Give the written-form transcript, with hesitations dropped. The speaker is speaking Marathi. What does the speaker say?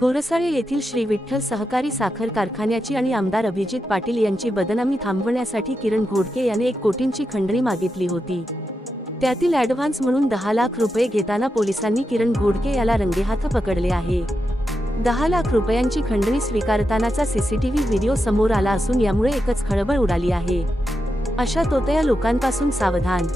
घोरसाळे येथील श्री विठ्ठल सहकारी साखर कारखान्याची आणि आमदार अभिजित पाटील यांची बदनामी थांबवण्यासाठी किरण घोडके याने 1 कोटींची खंडणी मागितली होती। त्यातील ॲडव्हान्स म्हणून 10 लाख रुपये घेताना पोलिसांनी किरण घोडके याला रंगेहाथ पकडले आहे। 10 लाख रुपयांची खंडणी स्वीकारतानाचा सीसीटीव्ही व्हिडिओ समोर आला असून यामुळे एकच खळबळ उडाली आहे। अशा तोतया लोकांपासून सावधान।